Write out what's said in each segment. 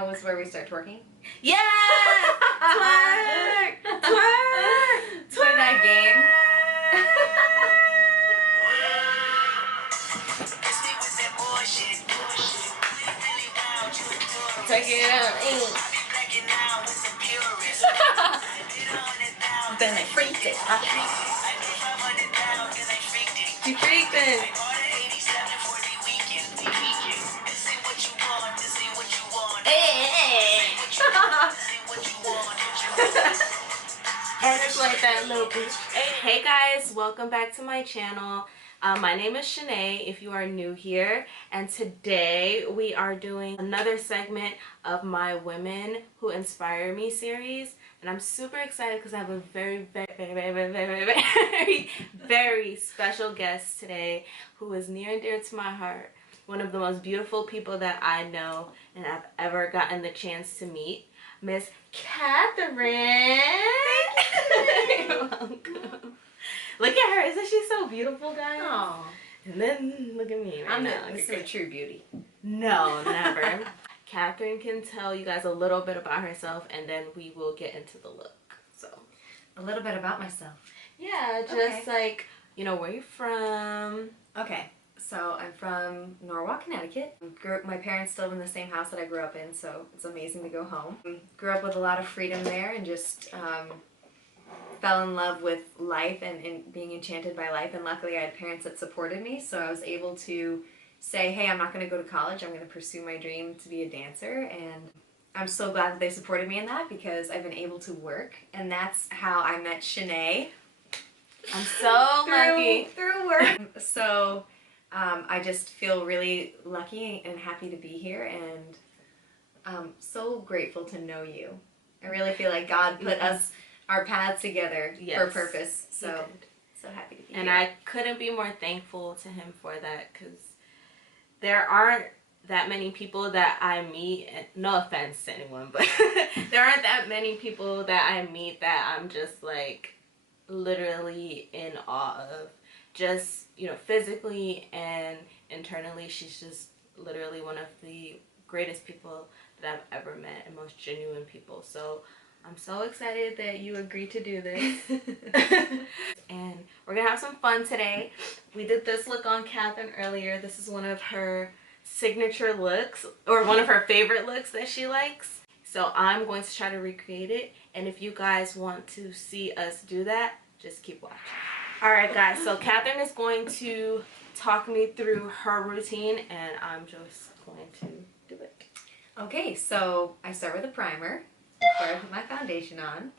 now is where we start twerking? Yeah! Twerk! Twerk! Play that game. Check it out. Then I freaked it. She freaked it. And it's like that little bitch. Hey guys, welcome back to my channel. My name is Shenay if you are new here, and today we are doing another segment of my Women Who Inspire Me series, and I'm super excited because I have a very special guest today who is near and dear to my heart, one of the most beautiful people that I know and I've ever gotten the chance to meet, Miss Kathryn. Thank you. You're welcome. Look at her. Isn't she so beautiful, guys? Oh. And then look at me right now. This is a true beauty. No, never. Kathryn can tell you guys a little bit about herself, and then we will get into the look. So, a little bit about myself. Yeah, just like, you know, where you're from. Okay. So I'm from Norwalk, Connecticut. My parents still live in the same house that I grew up in, so it's amazing to go home. Grew up with a lot of freedom there and just fell in love with life and being enchanted by life, and luckily I had parents that supported me, so I was able to say, hey, I'm not going to go to college, I'm going to pursue my dream to be a dancer, and I'm so glad that they supported me in that because I've been able to work, and that's how I met Shenay. I'm so lucky. Through work. So I just feel really lucky and happy to be here, and I'm so grateful to know you. I really feel like God put our paths together for a purpose. So happy to be here. And I couldn't be more thankful to him for that, because there aren't that many people that I meet, and no offense to anyone, but there aren't that many people that I meet that I'm just like literally in awe of. Just, you know, physically and internally, she's just literally one of the greatest people that I've ever met and most genuine people. So I'm so excited that you agreed to do this. And we're gonna have some fun today. We did this look on Kathryn earlier. This is one of her signature looks, or one of her favorite looks that she likes. So I'm going to try to recreate it, and if you guys want to see us do that, just keep watching. Alright guys, so Kathryn is going to talk me through her routine, and I'm just going to do it. Okay, so I start with a primer before I put my foundation on.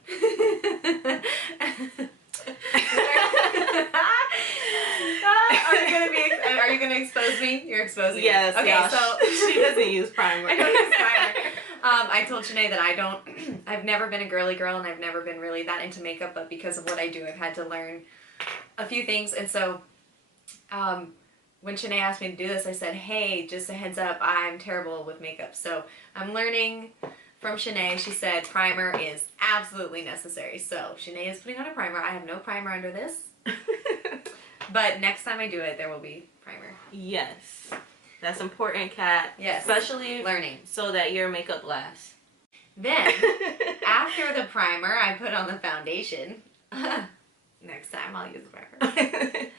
Are you gonna expose me? You're exposing me. Yes. Okay, yeah, so she doesn't use primer. I don't use primer. I told Shenay that I've never been a girly girl, and I've never been really that into makeup, but because of what I do, I've had to learn a few things. And so when Shenay asked me to do this, I said, hey, just a heads up, I'm terrible with makeup. So I'm learning from Shenay. She said primer is absolutely necessary. So Shenay is putting on a primer. I have no primer under this. But next time I do it, there will be primer. Yes. That's important, Kat. Yes. Especially learning. So that your makeup lasts. Then, after the primer, I put on the foundation. Next time I'll use the primer.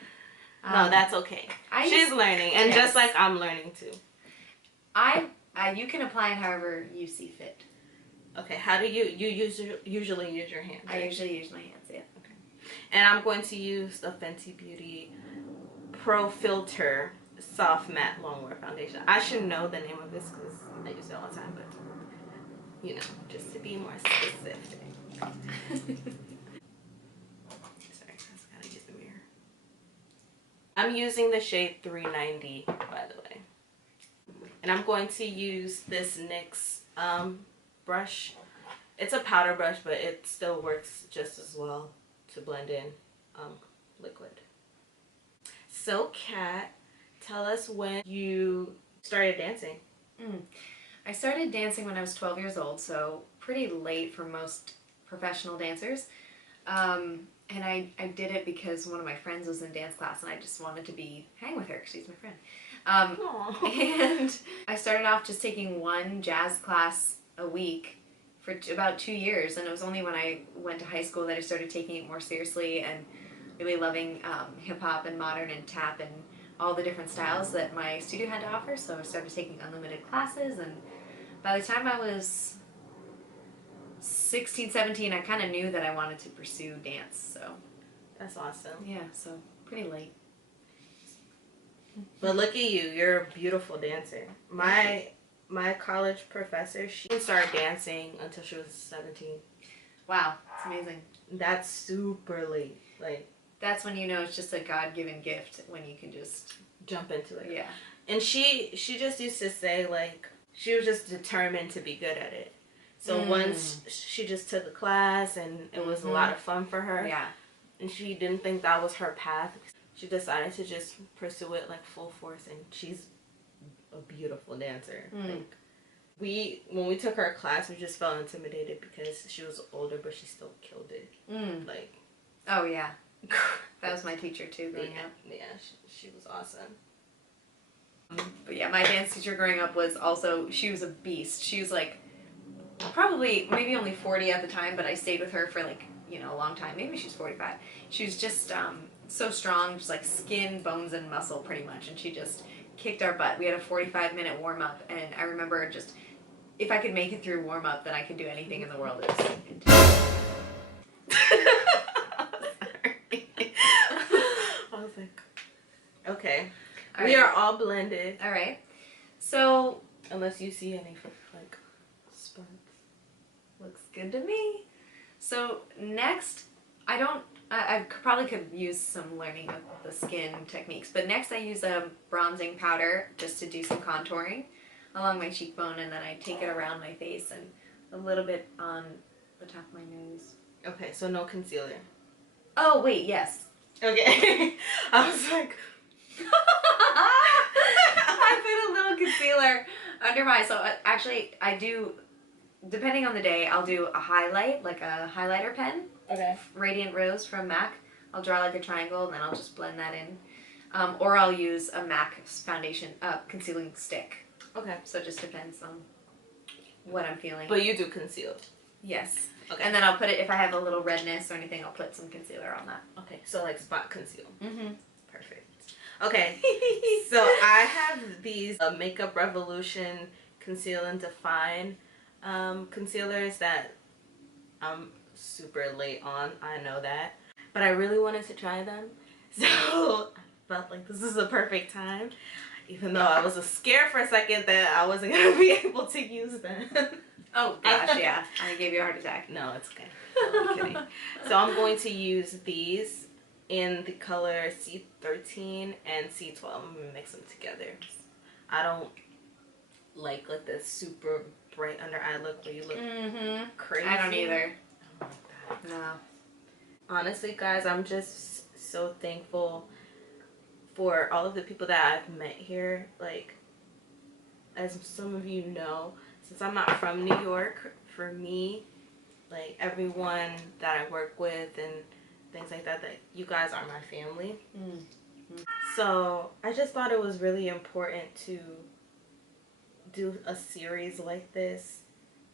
No, that's okay. She's learning, and just like I'm learning too. You can apply it however you see fit. Okay, how do you usually use your hands? I usually use my hands, yeah. Okay. And I'm going to use the Fenty Beauty Pro Filter Soft Matte Longwear Foundation. I should know the name of this because I use it all the time, but you know, just to be more specific. I'm using the shade 390, by the way. And I'm going to use this NYX brush. It's a powder brush, but it still works just as well to blend in liquid. So, Kat, tell us when you started dancing. I started dancing when I was 12 years old, so pretty late for most professional dancers. And I did it because one of my friends was in dance class, and I just wanted to hang with her because she's my friend. And I started off just taking one jazz class a week for about 2 years, and it was only when I went to high school that I started taking it more seriously and really loving hip-hop and modern and tap and all the different styles that my studio had to offer. So I started taking unlimited classes, and by the time I was 16, 17, I kind of knew that I wanted to pursue dance. So that's awesome. Yeah, so pretty late. But look at you, you're a beautiful dancer. My college professor, she didn't start dancing until she was 17. Wow, it's amazing. That's super late. Like, that's when you know it's just a God-given gift, when you can just jump into it. Yeah. And she just used to say, like, she was just determined to be good at it. So once she just took the class, and it was a lot of fun for her. Yeah. And she didn't think that was her path. She decided to just pursue it like full force, and she's a beautiful dancer. Like, when we took her class, we just felt intimidated because she was older, but she still killed it. Like, oh yeah, that was my teacher too growing up. Yeah, she was awesome. But yeah, my dance teacher growing up was also, she was a beast. She was like probably maybe only 40 at the time, but I stayed with her for like, you know, a long time. Maybe she's 45. She was just so strong, just like skin, bones, and muscle pretty much, and she just kicked our butt. We had a 45-minute warm-up, and I remember just, if I could make it through warm-up, then I could do anything in the world. It was intense. I was like, okay. All we right. are all blended. All right. So, unless you see any, like, spots. Looks good to me. So, next, I probably could use some learning of the skin techniques, but next I use a bronzing powder just to do some contouring along my cheekbone, and then I take it around my face and a little bit on the top of my nose. Okay, so no concealer. Oh, wait, yes. Okay. I was like... I put a little concealer under my... So, actually, I do... Depending on the day, I'll do a highlight, like a highlighter pen. Okay. Radiant Rose from MAC. I'll draw like a triangle, and then I'll just blend that in. Or I'll use a MAC foundation concealing stick. Okay. So it just depends on what I'm feeling. But you do conceal. Yes. Okay. And then I'll put it, if I have a little redness or anything, I'll put some concealer on that. Okay, so like spot conceal. Mm-hmm. Perfect. Okay, so I have these Makeup Revolution Conceal and Define concealers that I'm super late on. I know that. But I really wanted to try them. So I felt like this is the perfect time. Even though I was scared for a second that I wasn't going to be able to use them. Oh gosh, yeah. I gave you a heart attack. No, it's okay. I'm kidding. So I'm going to use these in the color C13 and C12. I'm going to mix them together. I don't like the super bright under eye look where you look crazy. I don't either. I don't like that. No. Honestly, guys, I'm just so thankful for all of the people that I've met here. Like, as some of you know, since I'm not from New York, for me, like, everyone that I work with and things like that, that you guys are my family. So I just thought it was really important to do a series like this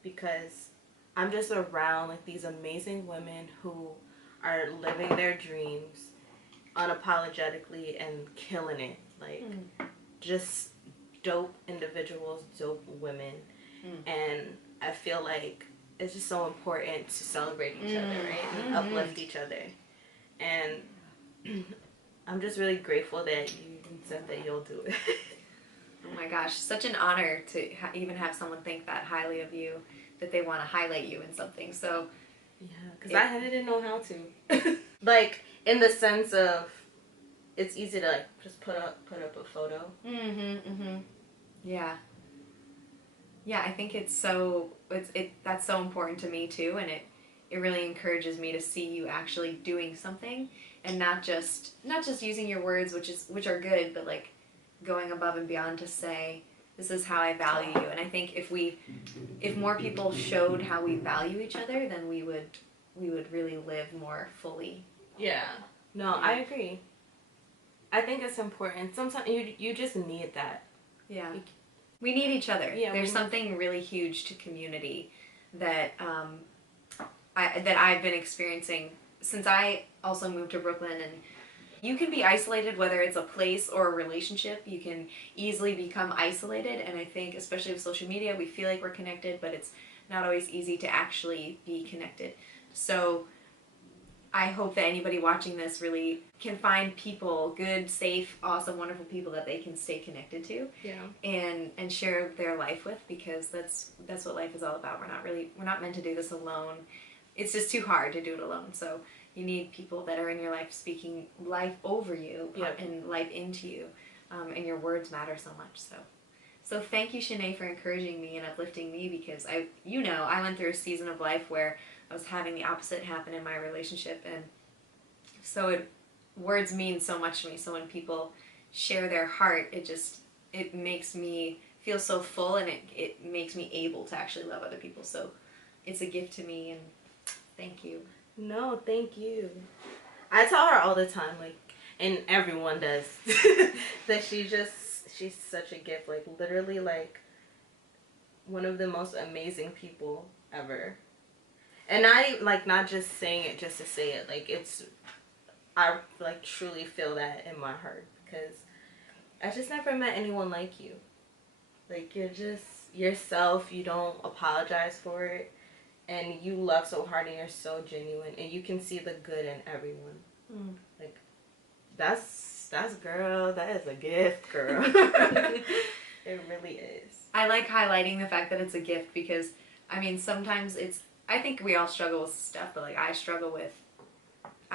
because I'm just around like these amazing women who are living their dreams unapologetically and killing it. Like, just dope individuals, dope women. And I feel like it's just so important to celebrate each other, right? And uplift each other. And I'm just really grateful that you said that you'll do it. Oh my gosh, such an honor to even have someone think that highly of you, that they want to highlight you in something. So yeah, because I didn't know how to. Like, in the sense of, it's easy to like just put up a photo. Yeah. Yeah, I think that's so important to me too, and it really encourages me to see you actually doing something and not just using your words, which are good, but like going above and beyond to say, this is how I value you. And I think if more people showed how we value each other, then we would really live more fully. Yeah. No, I agree. I think it's important. Sometimes you just need that. Yeah. We need each other. Yeah, There's something really huge to community that that I've been experiencing since I also moved to Brooklyn. And you can be isolated, whether it's a place or a relationship. You can easily become isolated, and I think especially with social media, we feel like we're connected, but it's not always easy to actually be connected. So I hope that anybody watching this really can find people, good, safe, awesome, wonderful people that they can stay connected to, and share their life with, because that's what life is all about. We're not meant to do this alone. It's just too hard to do it alone. So you need people that are in your life speaking life over you and life into you, and your words matter so much. So thank you, Shenay, for encouraging me and uplifting me, because I went through a season of life where I was having the opposite happen in my relationship, and so words mean so much to me. So when people share their heart, it makes me feel so full, and it makes me able to actually love other people. So it's a gift to me, and thank you. No, thank you. I tell her all the time, like, and everyone does, that she's such a gift. Like, literally, like, one of the most amazing people ever. And not just saying it just to say it. Like, I like truly feel that in my heart, because I just never met anyone like you. Like, you're just yourself. You don't apologize for it. And you love so hard, and you're so genuine, and you can see the good in everyone. Like, that's girl, that is a gift, girl. It really is. I like highlighting the fact that it's a gift, because, I mean, sometimes I think we all struggle with stuff, but, like, I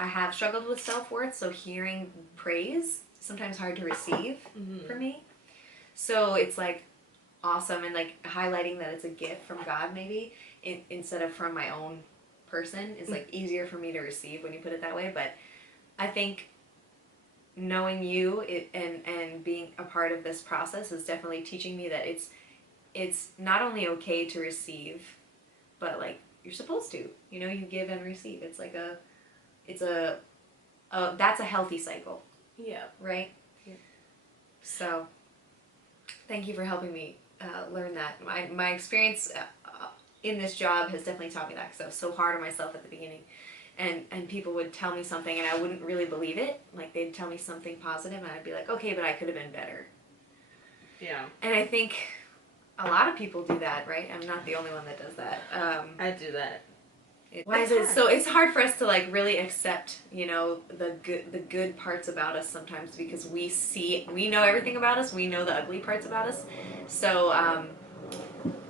have struggled with self-worth, so hearing praise, sometimes hard to receive for me. So it's, like, awesome, and, like, highlighting that it's a gift from God, maybe, instead of from my own person, is, like, easier for me to receive when you put it that way. But I think knowing you and being a part of this process is definitely teaching me that it's not only okay to receive, but, like, you're supposed to, you give and receive. It's like that's a healthy cycle. Yeah. Right? Yeah. So thank you for helping me learn that. My experience in this job has definitely taught me that, because I was so hard on myself at the beginning. And people would tell me something, and I wouldn't really believe it. Like, they'd tell me something positive, and I'd be like, okay, but I could have been better. Yeah. And I think a lot of people do that, right? I'm not the only one that does that. I do that. It's hard for us to, like, really accept, the good parts about us sometimes, because we know everything about us. We know the ugly parts about us. So,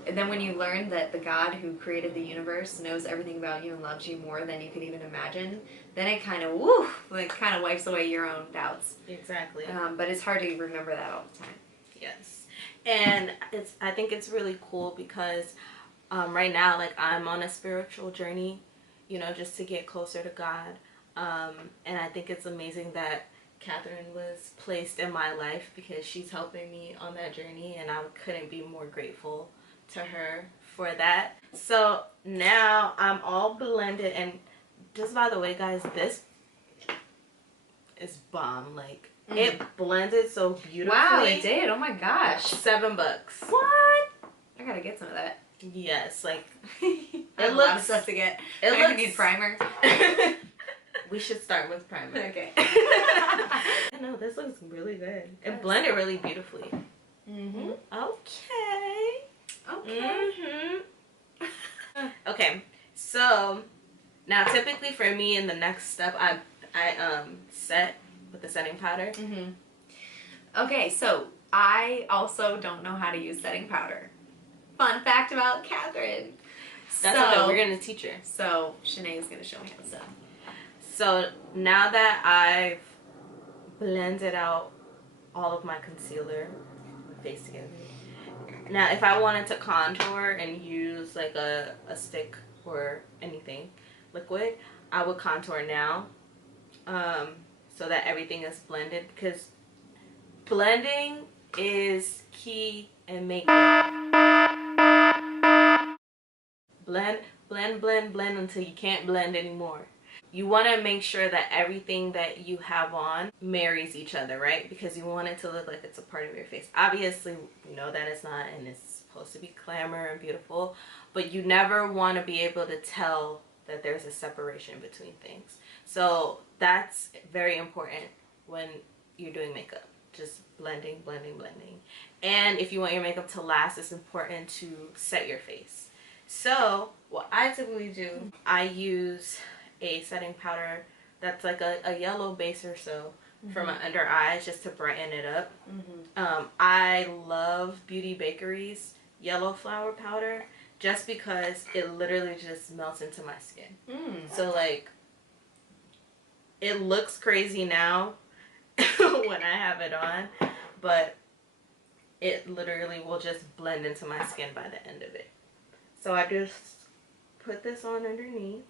and then when you learn that the God who created the universe knows everything about you and loves you more than you could even imagine, then it kind of wipes away your own doubts. Exactly. But it's hard to remember that all the time. Yes. And I think it's really cool, because right now, like, I'm on a spiritual journey, just to get closer to God. And I think it's amazing that Kathryn was placed in my life, because she's helping me on that journey, and I couldn't be more grateful to her for that. So now I'm all blended, and just by the way, guys, this is bomb. Like, it blended so beautifully. Wow, it did. Oh my gosh. $7. What? I gotta get some of that. Yes, like, it looks a lot of stuff to get. I need primer. We should start with primer. Okay. I know, this looks really good. It blended really beautifully. Mm-hmm. Okay. Okay. Okay, so now typically for me, in the next step, I set with the setting powder. Okay, so I also don't know how to use setting powder. Fun fact about Kathryn. That's okay, we're gonna teach her. So Shenay is gonna show me how to set. So now that I've blended out all of my concealer, my face together. Now, if I wanted to contour and use, like, a stick or anything liquid, I would contour now, so that everything is blended, because blending is key in makeup. Blend, blend, blend, blend until you can't blend anymore. you want to make sure that everything that you have on marries each other, right? Because you want it to look like it's a part of your face. Obviously, we know that it's not, and it's supposed to be glamour and beautiful, but you never want to be able to tell that there's a separation between things. So that's very important when you're doing makeup. Just blending, blending, blending. And if you want your makeup to last, it's important to set your face. So what I typically do, I use a setting powder that's like a yellow base or so for my under eyes, just to brighten it up. I love Beauty Bakery's yellow flower powder just because it literally just melts into my skin. So like, it looks crazy now when I have it on, but it literally will just blend into my skin by the end of it. So I just put this on underneath,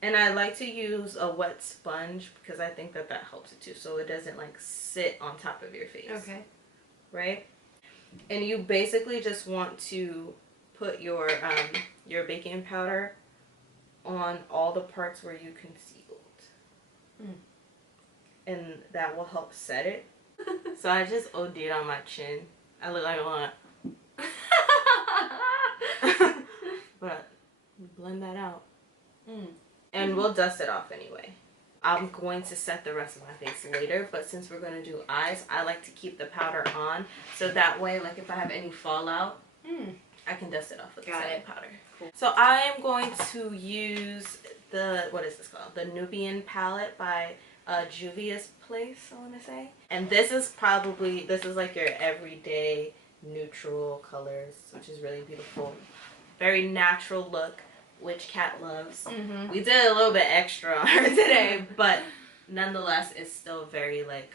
and I like to use a wet sponge because I think that that helps it too, so it doesn't like sit on top of your face. Okay. Right? And you basically just want to put your baking powder on all the parts where you concealed. And that will help set it. So I just OD'd on my chin. I look like a lot. But blend that out. And we'll dust it off anyway. I'm going to set the rest of my face later, but since we're going to do eyes, I like to keep the powder on, so that way, like, if I have any fallout, I can dust it off with the setting powder. Cool. So I am going to use the, what is this called? The Nubian palette by Juvia's Place, I want to say. And this is like your everyday neutral colors, which is really beautiful. Very natural look, which Kat loves. We did a little bit extra on her today, but nonetheless, it's still very like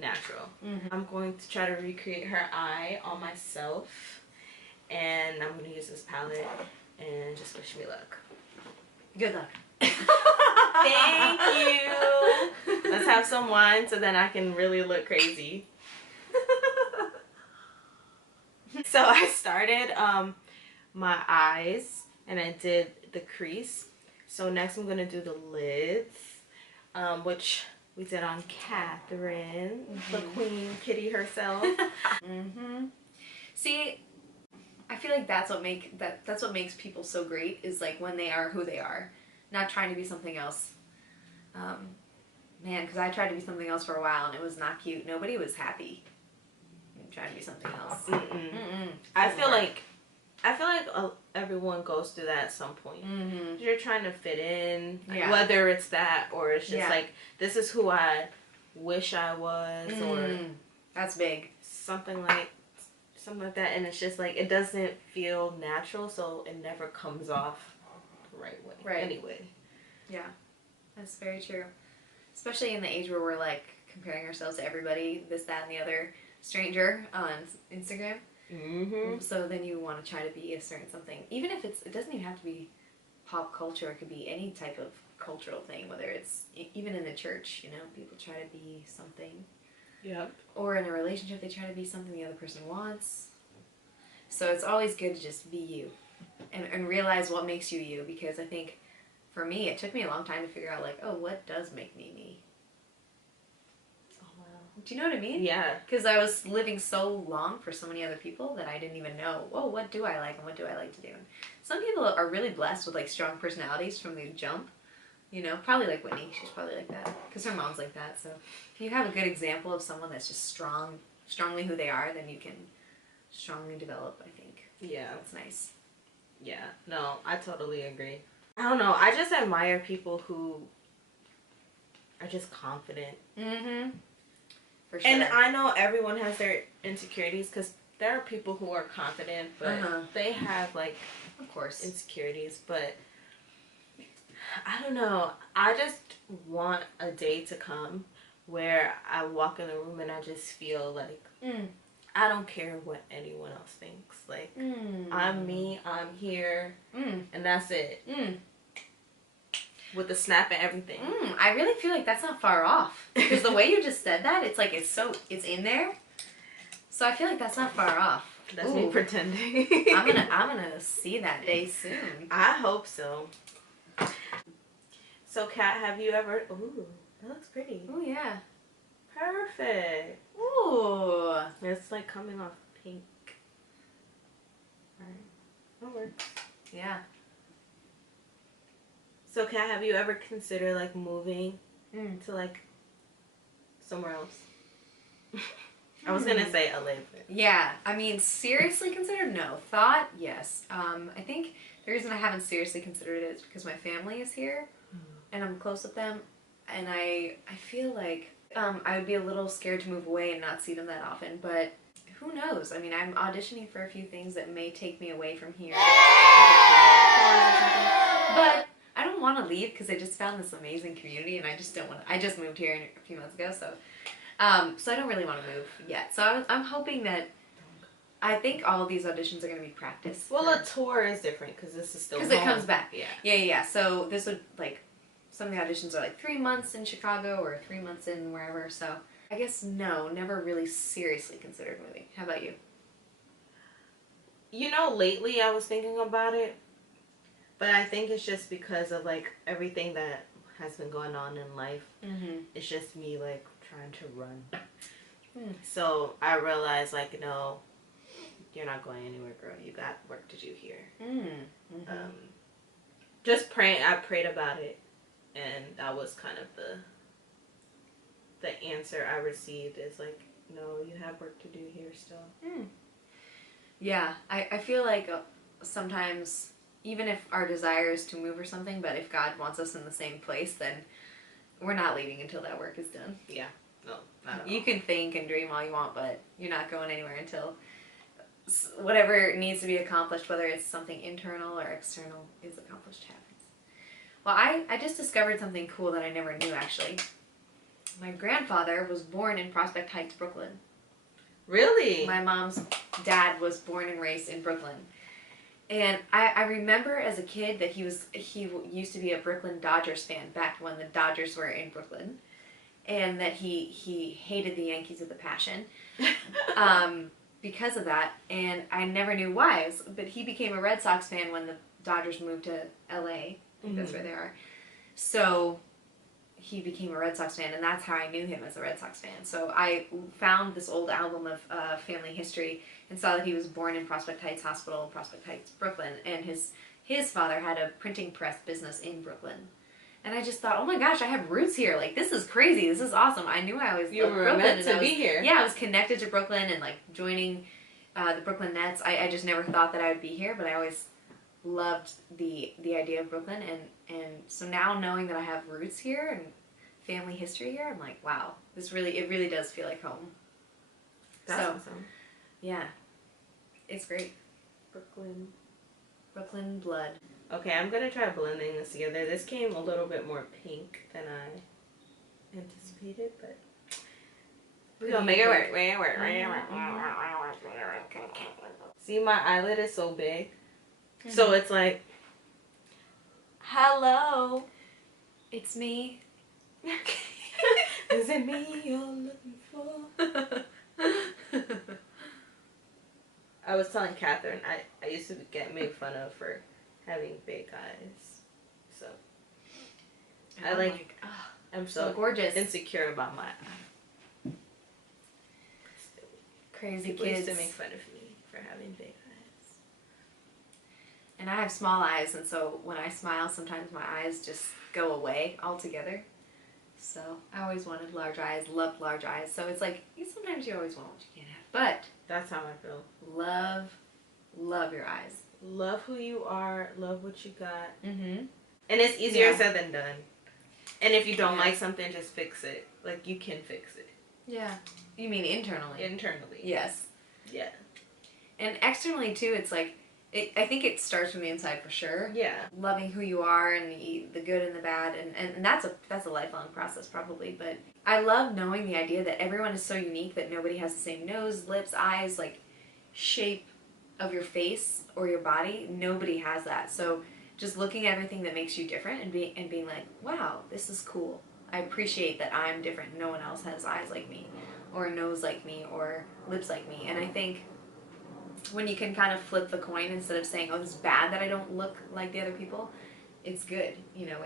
natural. I'm going to try to recreate her eye on myself, and I'm going to use this palette and just wish me luck. Good luck. Thank you. Let's have some wine so then I can really look crazy. So I started my eyes and I did the crease. So next I'm going to do the lids, which we did on Kathryn, the queen kitty herself. See, I feel like that's what makes people so great, is like when they are who they are, not trying to be something else. Man, because I tried to be something else for a while and it was not cute. Nobody was happy trying to be something else. I feel like everyone goes through that at some point. You're trying to fit in, whether it's that or it's just like, this is who I wish I was, or that's big. Something like that, and it's just like, it doesn't feel natural, so it never comes off the right way. Anyway. Yeah, that's very true. Especially in the age where we're like comparing ourselves to everybody, this, that, and the other stranger on Instagram. So then you want to try to be a certain something, even if it doesn't even have to be pop culture. It could be any type of cultural thing, whether it's even in the church, you know, people try to be something. Or in a relationship, they try to be something the other person wants. So it's always good to just be you and realize what makes you you, because I think for me, it took me a long time to figure out, like, oh, what does make me me? Do you know what I mean? Yeah. Because I was living so long for so many other people that I didn't even know, whoa, what do I like and what do I like to do? And some people are really blessed with like strong personalities from the jump. You know, probably like Whitney. She's probably like that because her mom's like that. So if you have a good example of someone that's just strongly who they are, then you can strongly develop, I think. Yeah. That's nice. Yeah. No, I totally agree. I don't know. I just admire people who are just confident. For sure. And I know everyone has their insecurities, because there are people who are confident, but they have, like, of course, insecurities. But I don't know. I just want a day to come where I walk in the room and I just feel like I don't care what anyone else thinks. Like, I'm me, I'm here, and that's it. With the snap and everything. I really feel like that's not far off. Because the way you just said that, it's like, it's in there. So I feel like that's not far off. That's me pretending. I'm gonna see that day soon. I hope so. So, Kat, have you ever... Ooh, that looks pretty. Oh, yeah. Perfect. Ooh. It's like coming off pink. Alright. That works. Yeah. So, Kat, have you ever considered, like, moving to, like, somewhere else? I was going to say LA, but... Yeah. I mean, seriously considered? No. Thought? Yes. I think the reason I haven't seriously considered it is because my family is here and I'm close with them. And I feel like I would be a little scared to move away and not see them that often. But who knows? I mean, I'm auditioning for a few things that may take me away from here. But I don't want to leave because I just found this amazing community and I just don't want to. I just moved here a few months ago, so I don't really want to move yet. So I'm hoping that, I think all of these auditions are going to be practice. Well, a tour is different because this is still because it comes back. Yeah. Yeah. So this would, like, some of the auditions are like 3 months in Chicago or 3 months in wherever. So I guess no, never really seriously considered moving. How about you? You know, lately I was thinking about it, but I think it's just because of, like, everything that has been going on in life. Mm-hmm. It's just me, like, trying to run. So I realized, like, no, you're not going anywhere, girl. You got work to do here. Just praying. I prayed about it, and that was kind of the answer I received is, like, no, you have work to do here still. Yeah, I feel like sometimes, even if our desire is to move or something, but if God wants us in the same place, then we're not leaving until that work is done. Yeah, no, not at You all. can think and dream all you want, but you're not going anywhere until whatever needs to be accomplished, whether it's something internal or external, is accomplished, happens. Well, I just discovered something cool that I never knew, actually. My grandfather was born in Prospect Heights, Brooklyn. Really? My mom's dad was born and raised in Brooklyn. And I remember as a kid that he used to be a Brooklyn Dodgers fan back when the Dodgers were in Brooklyn. And that he hated the Yankees with a passion because of that. And I never knew why. But he became a Red Sox fan when the Dodgers moved to LA. I think that's where they are. So he became a Red Sox fan, and that's how I knew him, as a Red Sox fan. So I found this old album of family history and saw that he was born in Prospect Heights Hospital, Prospect Heights, Brooklyn, and his father had a printing press business in Brooklyn. And I just thought, oh my gosh, I have roots here. Like, this is crazy. This is awesome. I knew I was Brooklyn meant to be here. Yeah, I was connected to Brooklyn and, like, joining the Brooklyn Nets. I just never thought that I would be here, but I always loved the idea of Brooklyn. And so now, knowing that I have roots here and family history here, I'm like, wow, it really does feel like home. That's awesome. Yeah, it's great. Brooklyn blood. Okay, I'm gonna try blending this together. This came a little bit more pink than I anticipated, but we're gonna make it work. See, my eyelid is so big, so it's like, hello, it's me. Is it me you're looking for? I was telling Kathryn, I used to get made fun of for having big eyes, so I'm so gorgeous, insecure about my eyes. Crazy People kids used to make fun of me for having big eyes, and I have small eyes, and so when I smile, sometimes my eyes just go away altogether. So I always wanted large eyes, loved large eyes. So it's like, sometimes you always want what you can't have. But that's how I feel. Love your eyes. Love who you are. Love what you got. Mm-hmm. And it's easier said than done. And if you don't like something, just fix it. Like, you can fix it. Yeah. You mean internally? Internally. Yes. Yeah. And externally, too, it's like, I think it starts from the inside for sure. Yeah. Loving who you are and the good and the bad, and that's a lifelong process probably. But I love knowing the idea that everyone is so unique that nobody has the same nose, lips, eyes, like shape of your face or your body. Nobody has that. So just looking at everything that makes you different and being like, wow, this is cool. I appreciate that I'm different. No one else has eyes like me, or a nose like me, or lips like me. And I think when you can kind of flip the coin, instead of saying, oh, it's bad that I don't look like the other people, it's good. You know,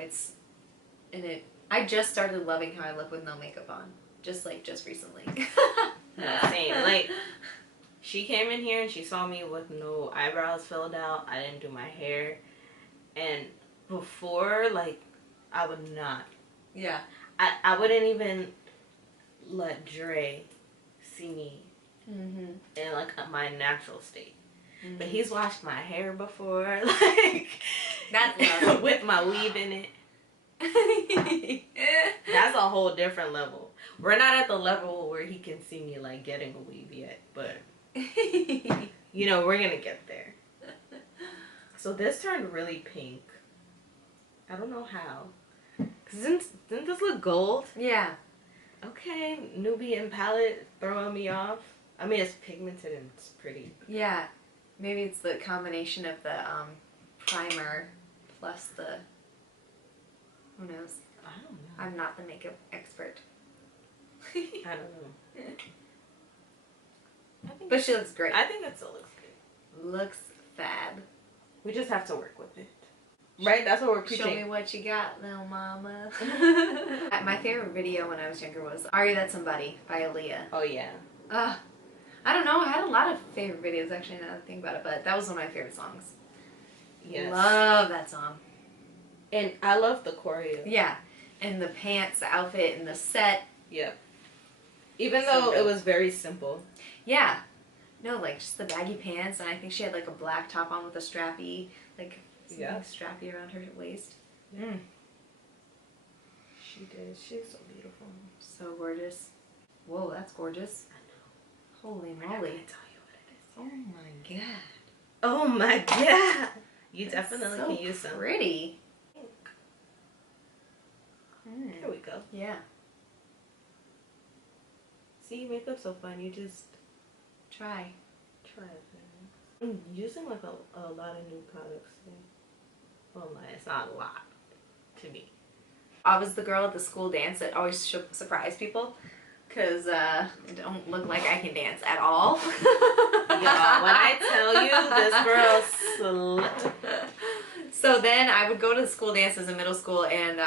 I just started loving how I look with no makeup on. Just recently. No, same. Like, she came in here and she saw me with no eyebrows filled out. I didn't do my hair. And before, like, I would not. Yeah. I wouldn't even let Dre see me in, like, my natural state. Mm-hmm. But he's washed my hair before, like, that's love. with my weave in it. That's a whole different level. We're not at the level where he can see me, like, getting a weave yet, but, you know, we're gonna get there. So this turned really pink. I don't know how. Didn't this look gold? Yeah. Okay, Nubian palette throwing me off. I mean, it's pigmented and it's pretty. Yeah. Maybe it's the combination of the primer plus the... Who knows? I don't know. I'm not the makeup expert. I don't know. But she looks great. I think it still looks good. Looks fab. We just have to work with it. Right? That's what we're preaching. Show me what you got, little mama. My favorite video when I was younger was Are You That Somebody by Aaliyah. Oh, yeah. I don't know. I had a lot of favorite videos, actually, now that I think about it. But that was one of my favorite songs. Yes. Love that song. And I love the choreo. Yeah. And the pants, the outfit, and the set. Yep. Even though it was very simple. Yeah. No, like, just the baggy pants. And I think she had, like, a black top on with a strappy, like... Yeah. Strappy around her waist. She did. She's so beautiful. So gorgeous. Whoa, that's gorgeous. I know. Holy moly. I'm gonna tell you what it is. Oh my god. Oh my god. You definitely so can use some. Pretty. Here we go. Yeah. See, makeup's so fun. You just try it. I'm using like a lot of new products today. Well, it's not a lot to me. I was the girl at the school dance that always surprise people because I don't look like I can dance at all. Yeah, when I tell you this girl slipped. So then I would go to the school dances in middle school, and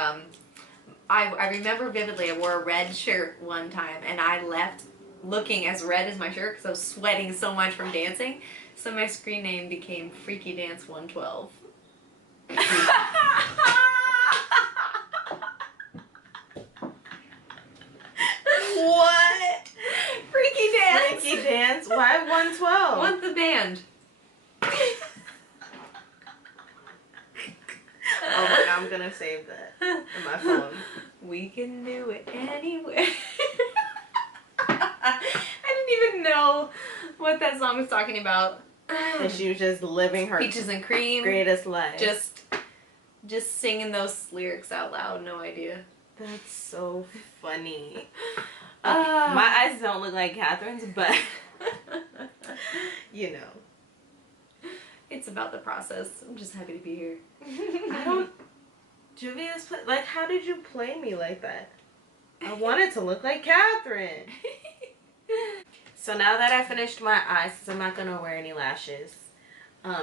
I remember vividly I wore a red shirt one time and I left looking as red as my shirt because I was sweating so much from dancing. So my screen name became Freaky Dance 112. What? Freaky Dance. Freaky Dance? Why 112? Want the band. Oh my god, I'm gonna save that in my phone. We can do it anywhere. I didn't even know what that song was talking about. And she was just living her Peaches and Cream. greatest life. Just singing those lyrics out loud. No idea. That's so funny. My eyes don't look like Kathryn's, but you know. It's about the process. I'm just happy to be here. I don't... Juvia's... Like, how did you play me like that? I wanted to look like Kathryn. So now that I finished my eyes, I'm not going to wear any lashes.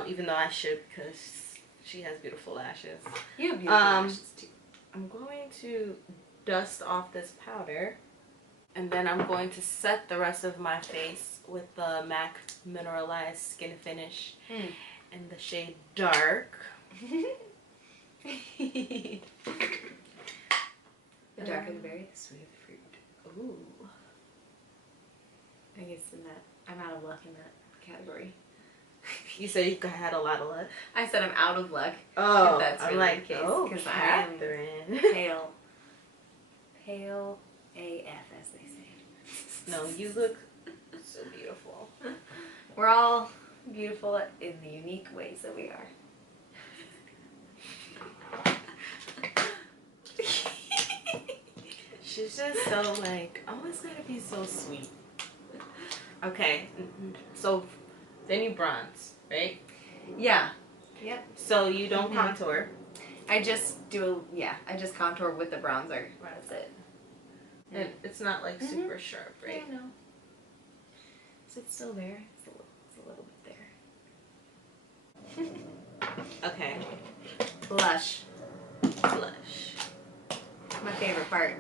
Even though I should because she has beautiful lashes. You have beautiful lashes too. I'm going to dust off this powder. And then I'm going to set the rest of my face with the MAC Mineralized Skin Finish in the shade Dark. The darker the berry, the sweeter the fruit. Ooh. I guess I'm out of luck in that category. You said you had a lot of luck? I said I'm out of luck. Oh, if that's I'm really like, the case, oh, because Kathryn. I am pale. Pale AF, as they say. No, you look so beautiful. We're all beautiful in the unique ways that we are. She's just so like, oh, it's gonna be so sweet. Okay, so then you bronze, right? Yeah. Yep. So you don't contour. I just I just contour with the bronzer. That's it. And it's not like super sharp, right? Yeah, no. Is it still there? It's a little bit there. Okay. Blush. Blush. favorite part.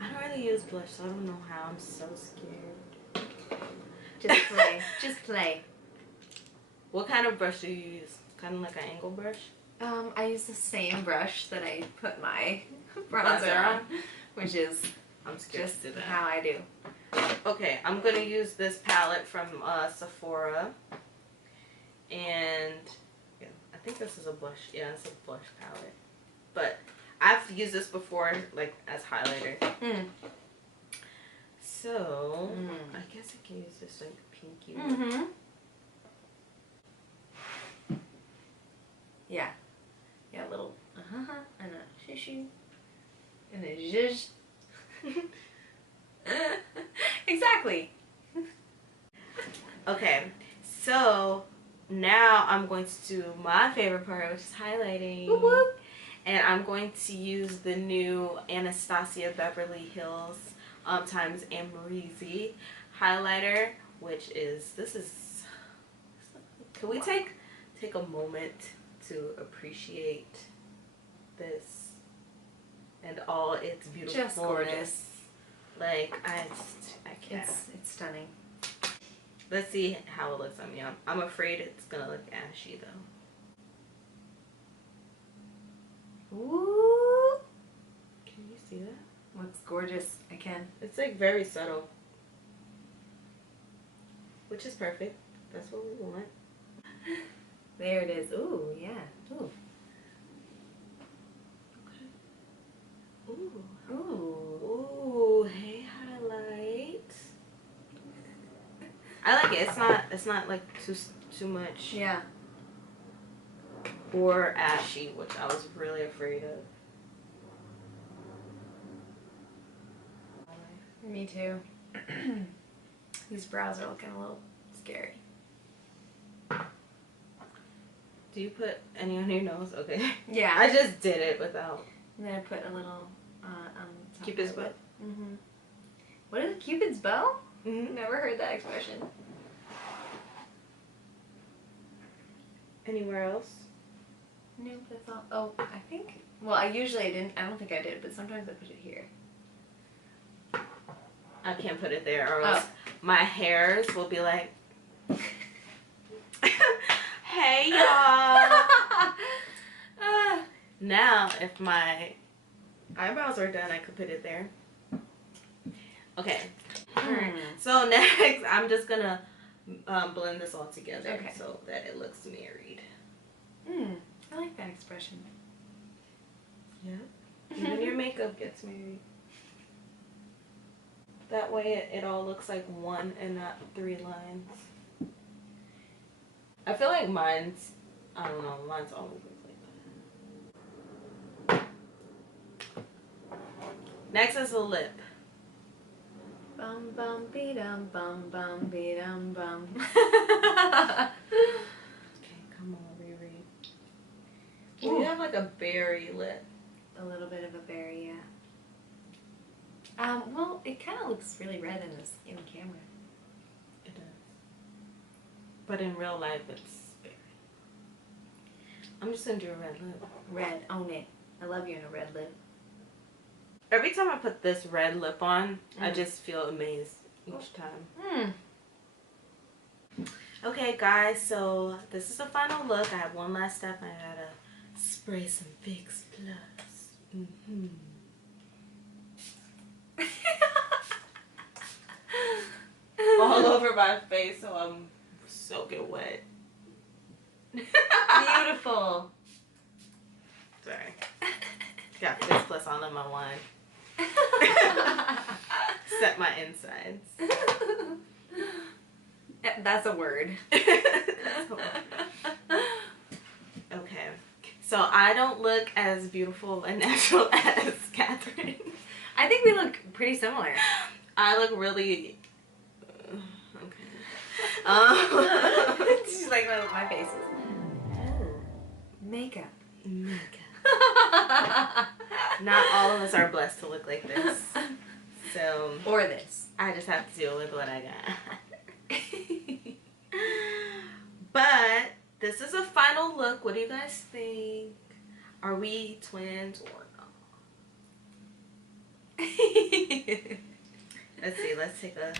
I don't really use blush, so I don't know how. I'm so scared. Just play. Just play. What kind of brush do you use? Kind of like an angle brush? I use the same brush that I put my bronzer on, which is I'm scared just to do that. how I do. Okay, I'm going to use this palette from Sephora. And yeah, I think this is a blush. Yeah, it's a blush palette. But I've used this before, like, as highlighter. So, I guess I can use this, like, pinky one. Yeah. Yeah, a little and a shoo and a zhuzh. Exactly. Okay, so now I'm going to do my favorite part, which is highlighting. Whoop whoop. And I'm going to use the new Anastasia Beverly Hills times Amrezy highlighter, which is, this is, can we take a moment to appreciate this and all its beautifulness? Just gorgeous. Like, I can't. It's stunning. Let's see how it looks on me. I'm afraid it's gonna look ashy though. Ooh. Can you see that? Looks gorgeous. I can. It's like very subtle, which is perfect. That's what we want. There it is. Ooh, yeah. Ooh. Ooh. Ooh. Ooh. Hey, highlight. I like it. It's not like too much. Yeah. Or ashy, which I was really afraid of. Me too. These brows are looking a little scary. Do you put any on your nose? Okay. Yeah. I just did it without. And then I put a little on top Cupid's of bow. it. What is Cupid's bow? Mm-hmm. Never heard that expression. Anywhere else? Nope, that's all. Oh, I think. Well, I don't think I did, but sometimes I put it here. I can't put it there, or else my hairs will be like, hey y'all. Now, if my eyebrows are done, I could put it there. Okay. Alright. So next, I'm just gonna blend this all together so that it looks married. I like that expression. Yeah. Even your makeup gets married. That way it all looks like one and not 3 lines. I feel like mine's, I don't know, mine's always like that. Next is the lip. Bum bum be dum bum bum be dum bum. Okay, come on, Riri. Ooh. You have like a berry lip. A little bit of a berry, yeah. Well, it kind of looks really red in camera. It does. But in real life, it's berry. I'm just gonna do a red lip. Red, own it. I love you in a red lip. Every time I put this red lip on, I just feel amazed each time. Okay, guys, so this is the final look. I have one last step. I gotta spray some Fix Plus. All over my face, so I'm soaking wet. Beautiful. Sorry. Got Fix Plus all in my wine. Set my insides. That's a word. Okay. So I don't look as beautiful and natural as Kathryn. I think we look pretty similar. I look really... She's like my face is. Oh. Makeup. Not all of us are blessed to look like this. So... Or this. I just have to deal with what I got. But this is a final look. What do you guys think? Are we twins or not? Let's see, let's take a...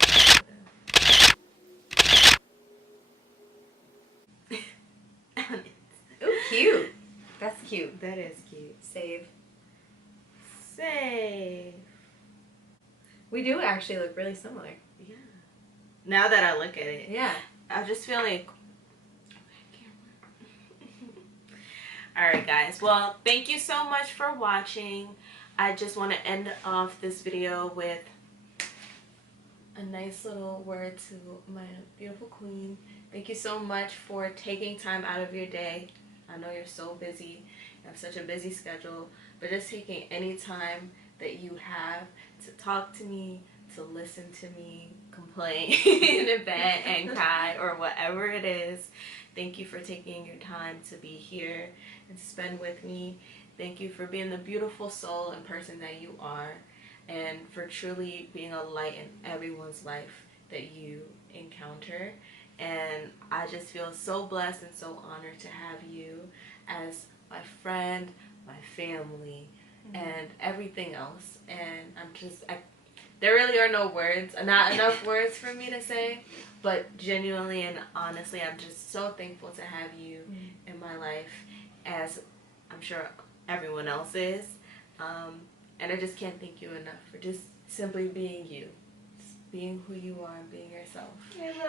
Ooh, cute. That's cute. That is cute. Save. Save. We do actually look really similar. Yeah. Now that I look at it. Yeah. I just feel like... Alright guys, well, thank you so much for watching. I just want to end off this video with a nice little word to my beautiful queen. Thank you so much for taking time out of your day. I know you're so busy, you have such a busy schedule, but just taking any time that you have to talk to me, to listen to me complain and vent and cry or whatever it is. Thank you for taking your time to be here and spend with me. Thank you for being the beautiful soul and person that you are, and for truly being a light in everyone's life that you encounter. And I just feel so blessed and so honored to have you as my friend, my family, and everything else. And I'm just, there really are no words, not enough words for me to say, but genuinely and honestly, I'm just so thankful to have you in my life, as I'm sure everyone else is. And I just can't thank you enough for just simply being you. Being who you are and being yourself.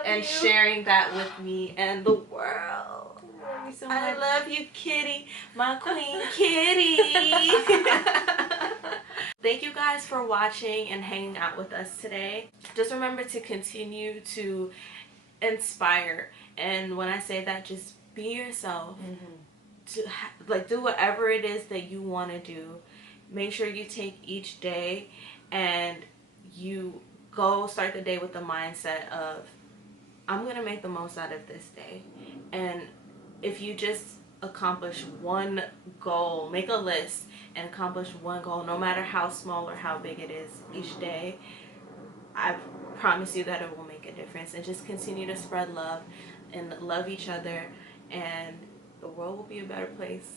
And sharing that with me and the world. I love you so much. I love you, Kitty. My queen, Kitty. Thank you guys for watching and hanging out with us today. Just remember to continue to inspire. And when I say that, just be yourself. To do whatever it is that you want to do. Make sure you take each day and you go start the day with the mindset of, I'm going to make the most out of this day. And if you just accomplish one goal, make a list and accomplish one goal, no matter how small or how big it is each day, I promise you that it will make a difference. And just continue to spread love and love each other, and the world will be a better place.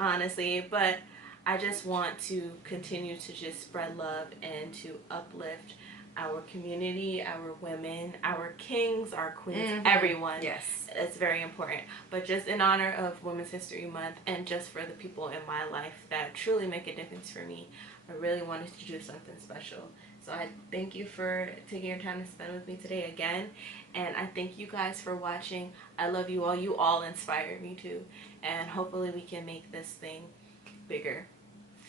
Honestly. But I just want to continue to just spread love and to uplift our community, our women, our kings, our queens, everyone. Yes. It's very important. But just in honor of Women's History Month, and just for the people in my life that truly make a difference for me, I really wanted to do something special. So I thank you for taking your time to spend with me today again. And I thank you guys for watching. I love you all. You all inspire me too. And hopefully we can make this thing bigger.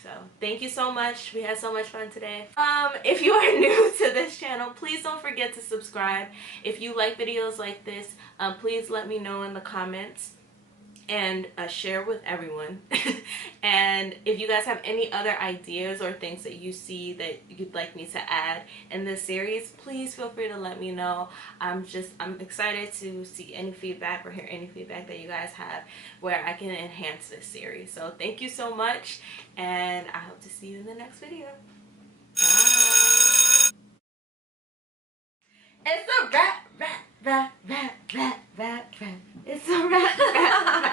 So thank you so much. We had so much fun today. If you are new to this channel, please don't forget to subscribe. If you like videos like this, please let me know in the comments, and share with everyone. And if you guys have any other ideas or things that you see that you'd like me to add in this series, please feel free to let me know. I'm excited to see any feedback or hear any feedback that you guys have where I can enhance this series. So thank you so much, and I hope to see you in the next video. Bye. It's a wrap, wrap, wrap, wrap, wrap, wrap, wrap. It's a wrap, wrap, wrap.